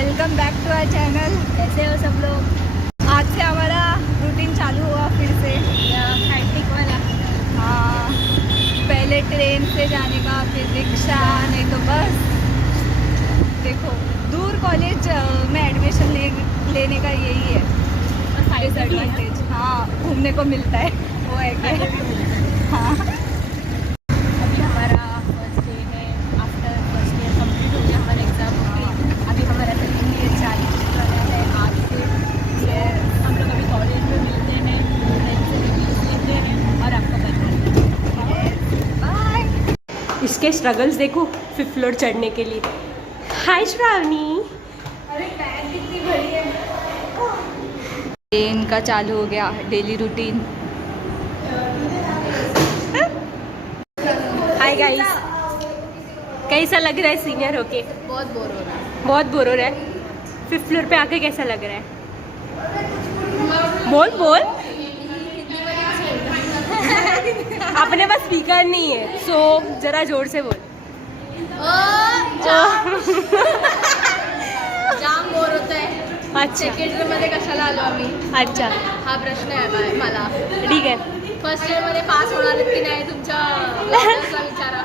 Welcome back to our channel. कैसे हो सब लोग? आज से हमारा रूटीन चालू हुआ फिर से हाईटेक वाला। हाँ, पहले ट्रेन से जाने का, फिर रिक्शा, नहीं तो बस। देखो, दूर कॉलेज में एडमिशन लेने का यही है डिसएडवांटेज। हाँ, घूमने को मिलता है, वो है क्या। हाँ, अभी हमारा फर्स्ट डे है। आफ्टर फर्स्ट ईयर कंप्लीट हो गया, हमारा एग्ज़ाम हो गई। अभी हमारा सेकेंड ईयर चालू हो रहा है आज से। हम लोग अभी कॉलेज में मिलते हैं, फ्रेंड से रिव्यूज़ लेते हैं और आपको बताते हैं। बाय। इसके स्ट्रगल्स देखो 5th फ्लोर चढ़ने के लिए। हाय श्रावणी। अरे बैग कितनी बड़ी है। इनका चालू हो गया डेली रूटीन। हाय गाइस, कैसा लग रहा है सीनियर होके? बहुत बोर हो रहा है। बहुत बोर हो रहा है। 5th फ्लोर पे आके कैसा लग रहा है? बोल बोल। अपने पास स्पीकर नहीं है, सो जरा जोर से बोल। जाम बोर होत आहे। अच्छा सेकंड इयर मध्ये कशाला आलो आम्ही, अच्छा, हा प्रश्न आहे मला। ठीक आहे। फर्स्ट इयर मध्ये पास होणार आहेत की नाही तुमच्या ब्लॉगर्सला विचारा।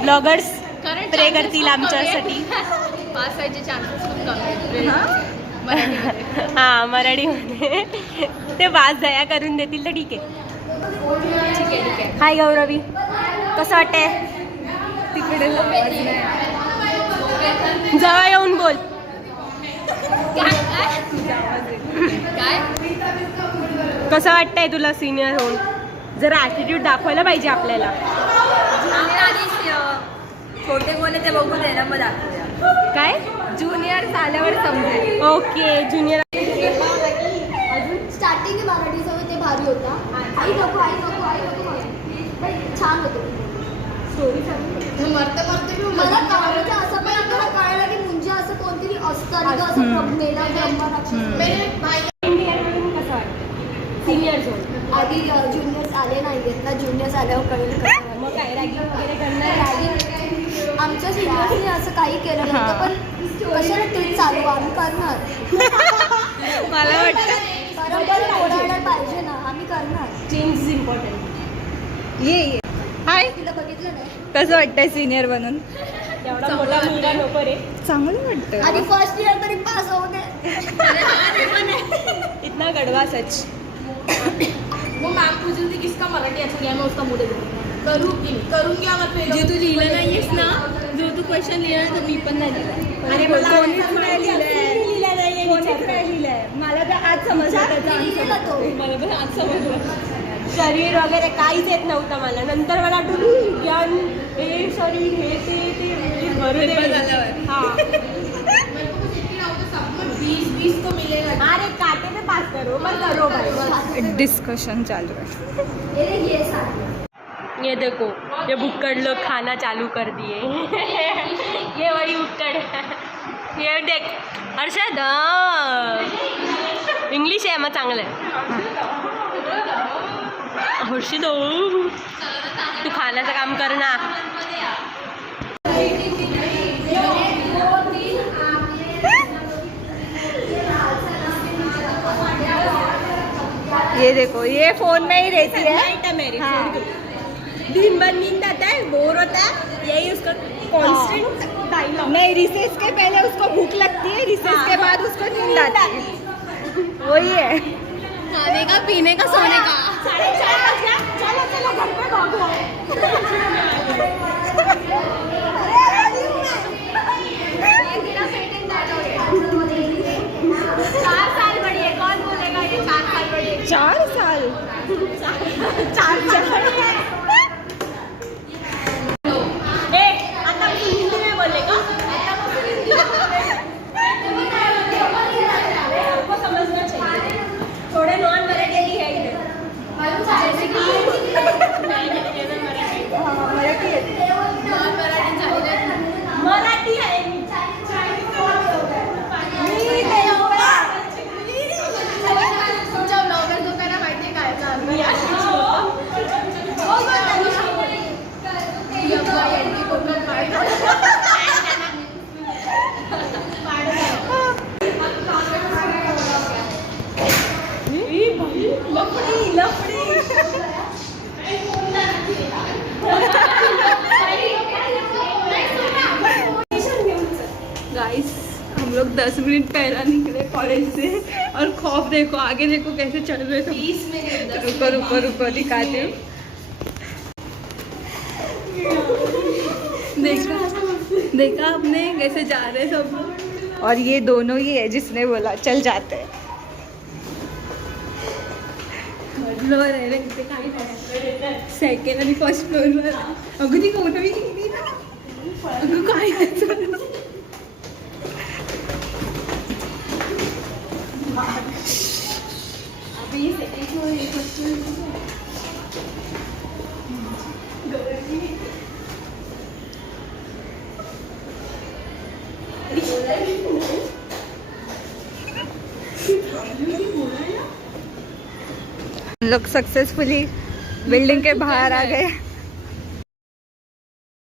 ब्लॉगर्स कारण प्रे chances करतील खूप आमच्यासाठी। कमी आहेत. पास व्हायचे चान्सेस खूप कमी आहेत मराठीमध्ये। हां, मराठीमध्ये ते वाज दया करून देतील तर ठीक आहे। ठीक आहे ठीक आहे। हाय गौरवी, कसं वाटतंय? तिकडे जवळ येऊन बोल। काय कसं वाटतंय तुला सिनियर होऊन? जरा ॲटिट्यूड दाखवायला पाहिजे आपल्याला। छोटे कोण ते बघू दे ना, मग दाखवूया। काय ज्युनियर झाल्यावर समजेल। ओके, ज्युनियर अजून स्टार्टिंग मराठी सवय ते भारी होता। आई नको आई नको आई नको पण छान होतं। मरते मरते मला कळलं असं, पण आपल्याला कळलं की मुंजा असं कोणतरी असतं आणि असं मेला ब्रह्मा राक्षस। कसं वाटतं सिनियर होऊन? आधी ज्युनियर्स आले नाही आहेत ना, ज्युनियर्स आल्यावर कळेल कसं वाटतं. मग काय रॅगिंग वगैरे करणार? आमच्या सिनियर्सनी असं काही केलं नव्हतं, पण कशाला ट्रीट चालू आम्ही करणार. मला वाटतं बरोबर ओढायला पाहिजे ना, आम्ही करणार. Change is important. ये हाय, तिला बघितलं नाही. कसं वाटतंय सिनियर बनून? एवढा मोठा मुलगा नको रे। चांगलं वाटतं। आधी फर्स्ट इयर तरी पास होऊ दे. इतना गड़वा सच। वो मैम पूछती थी किसका मराठी अच्छा गया, मैं उसका मुझे करूँ की नाही, करून घ्या मग। जे तू लिहिलं नाहीयेस ना, जो तू क्वेश्चन लिहिला तर मी पण नाही लिहिला। अरे कोणीच नाही लिहिलंय, कोणीच नाही लिहिलंय। मला तर आज समजलं त्याचा लिहिलेला तो. मला पण आज समजलं। शरीर वगैरे काहीच येत नव्हतं मला। नंतर मला आठवलं ज्ञान हे शरीर हे ते पेपर झाल्यावर। हां, 20 तो मिलेगा। अरे काटे पे पास करो मत करो भाई। डिस्कशन चालू है। अरे ये सारा ये देखो, ये भुक्कड़ लोग खाना चालू कर दिए। ये वही भुक्कड़ है। ये देख हर्षद, इंग्लिश आहे मग चांगलं आहे। हर्षद तू खाण्याचं काम कर ना। ये देखो, ये फोन में ही रहती है। मेरी हाँ। दिन भर नींद आता है, बोर होता है, यही उसका कांस्टेंट डायलॉग। नहीं, रिसेस के पहले उसको भूख लगती है, रिसेस के बाद उसको नींद आती है। वही है, खाने का पीने का सोने का। 4:30 बज गया, चलो चलो घर पे भागो। 4 साल बड़ी है, कौन बोलेगा ये 4 साल बड़ी है? 4 साल। 4 साल। ए, आता हिंदी में बोलेगा? आपको समझना चाहिए, थोड़े नॉन मराठी ही है इधर। जैसे कि मराठी येते। गाइस हम लोग 10 मिनट पहला निकले कॉलेज से और खौफ देखो, आगे देखो कैसे चल रहे सब। 20 मिनट रुको रुको रुको दिखाती हूँ। देखा आपने कैसे जा रहे सब। और ये दोनों ही है जिसने बोला चल जाते हैं। सेकंड आणि फर्स्ट फ्लोअरवर अगं ती कोणती गेली ना, अगं काय करायचं? अभी ये सेकंड फ्लोर है, फर्स्ट फ्लोर हम लोग सक्सेसफुली बिल्डिंग के बाहर आ गए।